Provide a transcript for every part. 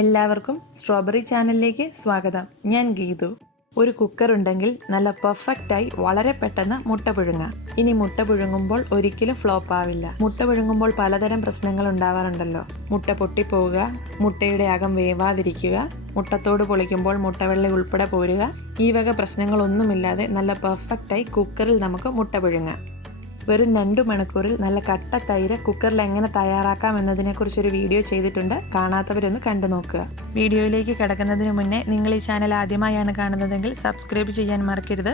എല്ലാവർക്കും സ്ട്രോബെറി ചാനലിലേക്ക് സ്വാഗതം. ഞാൻ ഗീതു. ഒരു കുക്കർ ഉണ്ടെങ്കിൽ നല്ല പെർഫെക്റ്റായി വളരെ പെട്ടെന്ന് മുട്ട പുഴുങ്ങാം. ഇനി മുട്ട പുഴുങ്ങുമ്പോൾ ഒരിക്കലും ഫ്ലോപ്പ് ആവില്ല. മുട്ട പുഴുങ്ങുമ്പോൾ പലതരം പ്രശ്നങ്ങൾ ഉണ്ടാവാറുണ്ടല്ലോ. മുട്ട പൊട്ടിപ്പോവുക, മുട്ടയുടെ അകം വേവാതിരിക്കുക, മുട്ടത്തോട് പൊളിക്കുമ്പോൾ മുട്ടവെള്ള ഉൾപ്പെടെ പോരുക. ഈ വക പ്രശ്നങ്ങളൊന്നുമില്ലാതെ നല്ല പെർഫെക്റ്റായി കുക്കറിൽ നമുക്ക് മുട്ട പുഴുങ്ങാം. വെറും 2 മണിക്കൂറിൽ നല്ല കട്ട തൈര് കുക്കറിൽ എങ്ങനെ തയ്യാറാക്കാം എന്നതിനെക്കുറിച്ചൊരു വീഡിയോ ചെയ്തിട്ടുണ്ട്. കാണാത്തവരൊന്ന് കണ്ടു നോക്കുക. വീഡിയോയിലേക്ക് കിടക്കുന്നതിന് മുന്നേ നിങ്ങൾ ഈ ചാനൽ ആദ്യമായാണ് കാണുന്നതെങ്കിൽ സബ്സ്ക്രൈബ് ചെയ്യാൻ മറക്കരുത്.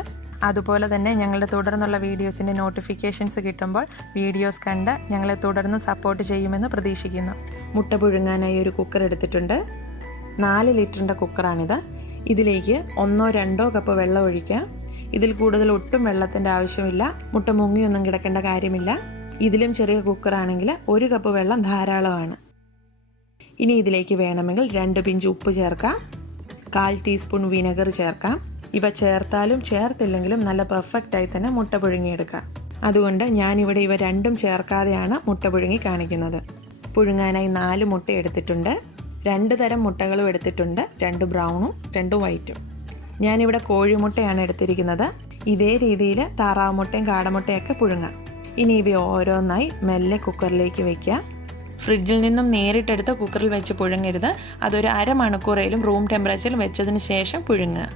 അതുപോലെ തന്നെ ഞങ്ങളുടെ തുടർന്നുള്ള വീഡിയോസിൻ്റെ നോട്ടിഫിക്കേഷൻസ് കിട്ടുമ്പോൾ വീഡിയോസ് കണ്ട് ഞങ്ങളെ തുടർന്ന് സപ്പോർട്ട് ചെയ്യുമെന്ന് പ്രതീക്ഷിക്കുന്നു. മുട്ട പുഴുങ്ങാനായി ഒരു കുക്കർ എടുത്തിട്ടുണ്ട്. 4 ലിറ്ററിൻ്റെ കുക്കറാണിത്. ഇതിലേക്ക് 1-2 കപ്പ് വെള്ളം ഒഴിക്കാം. ഇതിൽ കൂടുതൽ ഒട്ടും വെള്ളത്തിൻ്റെ ആവശ്യമില്ല. മുട്ട മുങ്ങിയൊന്നും കിടക്കേണ്ട കാര്യമില്ല. ഇതിലും ചെറിയ കുക്കറാണെങ്കിൽ 1 കപ്പ് വെള്ളം ധാരാളമാണ്. ഇനി ഇതിലേക്ക് വേണമെങ്കിൽ 2 പിഞ്ച് ഉപ്പ് ചേർക്കാം, 1/4 ടീസ്പൂൺ വിനെഗർ ചേർക്കാം. ഇവ ചേർത്താലും ചേർത്തില്ലെങ്കിലും നല്ല പെർഫെക്റ്റായി തന്നെ മുട്ട പുഴുങ്ങിയെടുക്കാം. അതുകൊണ്ട് ഞാനിവിടെ ഇവ രണ്ടും ചേർക്കാതെയാണ് മുട്ട പുഴുങ്ങി കാണിക്കുന്നത്. പുഴുങ്ങാനായി 4 മുട്ട എടുത്തിട്ടുണ്ട്. 2 തരം മുട്ടകളും എടുത്തിട്ടുണ്ട്. 2 ബ്രൗണും 2 വൈറ്റും. ഞാനിവിടെ കോഴിമുട്ടയാണ് എടുത്തിരിക്കുന്നത്. ഇതേ രീതിയിൽ താറാവ് മുട്ടയും കാടമുട്ടയൊക്കെ പുഴുങ്ങാം. ഇനി ഇവ ഓരോന്നായി മെല്ലെ കുക്കറിലേക്ക് വയ്ക്കുക. ഫ്രിഡ്ജിൽ നിന്നും നേരിട്ടെടുത്ത് കുക്കറിൽ വെച്ച് പുഴുങ്ങരുത്. അതൊരു അരമണിക്കൂറേലും റൂം ടെമ്പറേച്ചറിൽ വെച്ചതിന് ശേഷം പുഴുങ്ങുക.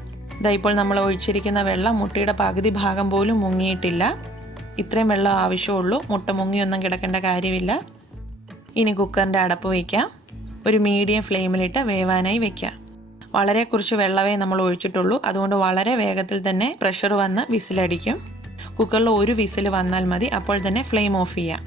ഇപ്പോൾ നമ്മൾ ഒഴിച്ചിരിക്കുന്ന വെള്ളം മുട്ടയുടെ പകുതി ഭാഗം പോലും മുങ്ങിയിട്ടില്ല. ഇത്രയും വെള്ളം ആവശ്യമുള്ളൂ. മുട്ട മുങ്ങിയൊന്നും കിടക്കേണ്ട കാര്യമില്ല. ഇനി കുക്കറിൻ്റെ അടപ്പ് വയ്ക്കാം. ഒരു മീഡിയം ഫ്ലെയിമിലിട്ട് വേവാനായി വയ്ക്കാം. വളരെ കുറച്ച് വെള്ളമേ നമ്മൾ ഒഴിച്ചിട്ടുള്ളൂ. അതുകൊണ്ട് വളരെ വേഗത്തിൽ തന്നെ പ്രഷർ വന്ന് വിസിലടിക്കും. കുക്കറിൽ 1 വിസിൽ വന്നാൽ മതി. അപ്പോൾ തന്നെ ഫ്ലെയിം ഓഫ് ചെയ്യാം.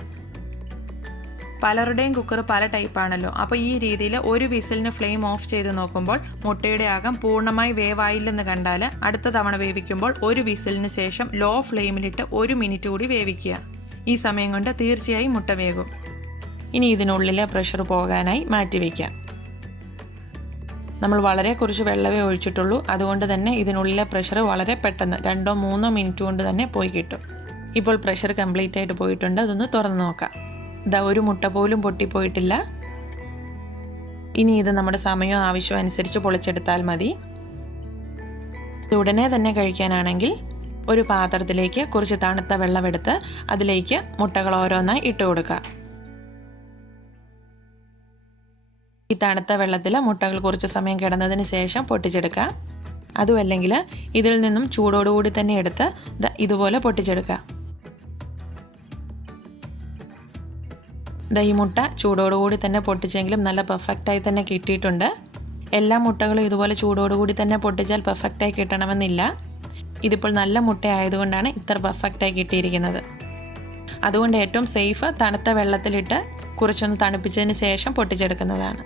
പലരുടെയും കുക്കർ പല ടൈപ്പാണല്ലോ. അപ്പോൾ ഈ രീതിയിൽ 1 വിസിലിന് ഫ്ലെയിം ഓഫ് ചെയ്ത് നോക്കുമ്പോൾ മുട്ടയുടെ അകം പൂർണ്ണമായി വേവായില്ലെന്ന് കണ്ടാൽ അടുത്ത തവണ വേവിക്കുമ്പോൾ 1 വിസിലിന് ശേഷം ലോ ഫ്ലെയിമിലിട്ട് 1 മിനിറ്റ് കൂടി വേവിക്കുക. ഈ സമയം കൊണ്ട് തീർച്ചയായും മുട്ട വേകും. ഇനി ഇതിനുള്ളിലെ പ്രഷർ പോകാനായി മാറ്റിവെക്കാം. നമ്മൾ വളരെ കുറച്ച് വെള്ളമേ ഒഴിച്ചിട്ടുള്ളൂ. അതുകൊണ്ട് തന്നെ ഇതിനുള്ളിലെ പ്രഷർ വളരെ പെട്ടെന്ന് 2-3 മിനിറ്റ് കൊണ്ട് തന്നെ പോയി കിട്ടും. ഇപ്പോൾ പ്രഷർ കംപ്ലീറ്റ് ആയിട്ട് പോയിട്ടുണ്ട്. അതൊന്ന് തുറന്ന് നോക്കാം. ഒരു മുട്ട പോലും പൊട്ടിപ്പോയിട്ടില്ല. ഇനി ഇത് നമ്മുടെ സമയവും ആവശ്യവും അനുസരിച്ച് പൊളിച്ചെടുത്താൽ മതി. ഉടനെ തന്നെ കഴിക്കാനാണെങ്കിൽ ഒരു പാത്രത്തിലേക്ക് കുറച്ച് തണുത്ത വെള്ളമെടുത്ത് അതിലേക്ക് മുട്ടകൾ ഓരോന്നായി ഇട്ട് കൊടുക്കുക. ഈ തണുത്ത വെള്ളത്തിൽ മുട്ടകൾ കുറച്ച് സമയം കിടന്നതിന് ശേഷം പൊട്ടിച്ചെടുക്കുക. അതുമല്ലെങ്കിൽ ഇതിൽ നിന്നും ചൂടോടുകൂടി തന്നെ എടുത്ത് ഇതുപോലെ പൊട്ടിച്ചെടുക്കുക. ഈ മുട്ട ചൂടോടുകൂടി തന്നെ പൊട്ടിച്ചെങ്കിലും നല്ല പെർഫെക്റ്റായി തന്നെ കിട്ടിയിട്ടുണ്ട്. എല്ലാ മുട്ടകളും ഇതുപോലെ ചൂടോടുകൂടി തന്നെ പൊട്ടിച്ചാൽ പെർഫെക്റ്റായി കിട്ടണമെന്നില്ല. ഇതിപ്പോൾ നല്ല മുട്ട ആയതുകൊണ്ടാണ് ഇത്ര പെർഫെക്റ്റായി കിട്ടിയിരിക്കുന്നത്. അതുകൊണ്ട് ഏറ്റവും സേഫ് തണുത്ത വെള്ളത്തിലിട്ട് കുറച്ചൊന്ന് തണുപ്പിച്ചതിന് ശേഷം പൊട്ടിച്ചെടുക്കുന്നതാണ്.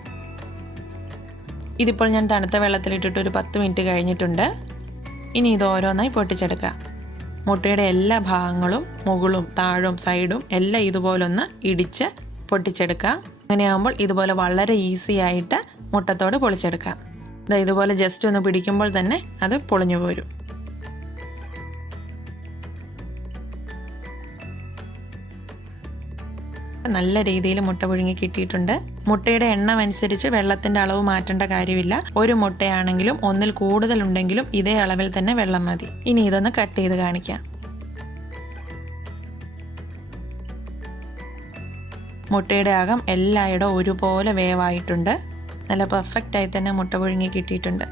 ഇതിപ്പോൾ ഞാൻ തണുത്ത വെള്ളത്തിലിട്ടിട്ട് ഒരു 10 മിനിറ്റ് കഴിഞ്ഞിട്ടുണ്ട്. ഇനി ഇത് ഓരോന്നായി പൊട്ടിച്ചെടുക്കാം. മുട്ടയുടെ എല്ലാ ഭാഗങ്ങളും മുകളും താഴും സൈഡും എല്ലാം ഇതുപോലൊന്ന് ഇടിച്ച് പൊട്ടിച്ചെടുക്കാം. അങ്ങനെയാകുമ്പോൾ ഇതുപോലെ വളരെ ഈസി ആയിട്ട് മുട്ടത്തോട് പൊളിച്ചെടുക്കാം. ഇതുപോലെ ജസ്റ്റ് ഒന്ന് പിടിക്കുമ്പോൾ തന്നെ അത് പൊളിഞ്ഞു പോരും. നല്ല രീതിയിൽ മുട്ട പുഴുങ്ങി കിട്ടിയിട്ടുണ്ട്. മുട്ടയുടെ എണ്ണം അനുസരിച്ച് വെള്ളത്തിൻ്റെ അളവ് മാറ്റേണ്ട കാര്യമില്ല. ഒരു മുട്ടയാണെങ്കിലും 1-ൽ കൂടുതൽ ഉണ്ടെങ്കിലും ഇതേ അളവിൽ തന്നെ വെള്ളം മതി. ഇനി ഇതൊന്ന് കട്ട് ചെയ്ത് കാണിക്കാം. മുട്ടയുടെ അകം എല്ലായിടവും ഒരുപോലെ വേവായിട്ടുണ്ട്. നല്ല പെർഫെക്റ്റായി തന്നെ മുട്ട പുഴുങ്ങി കിട്ടിയിട്ടുണ്ട്.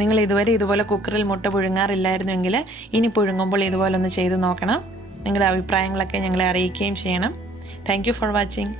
നിങ്ങൾ ഇതുപോലെ കുക്കറിൽ മുട്ട പുഴുങ്ങാറില്ലായിരുന്നുവെങ്കിൽ ഇനി പുഴുങ്ങുമ്പോൾ ഇതുപോലെ ഒന്ന് ചെയ്ത് നോക്കണം. നിങ്ങളുടെ അഭിപ്രായങ്ങളൊക്കെ ഞങ്ങളെ അറിയിക്കുകയും ചെയ്യണം. Thank you for watching.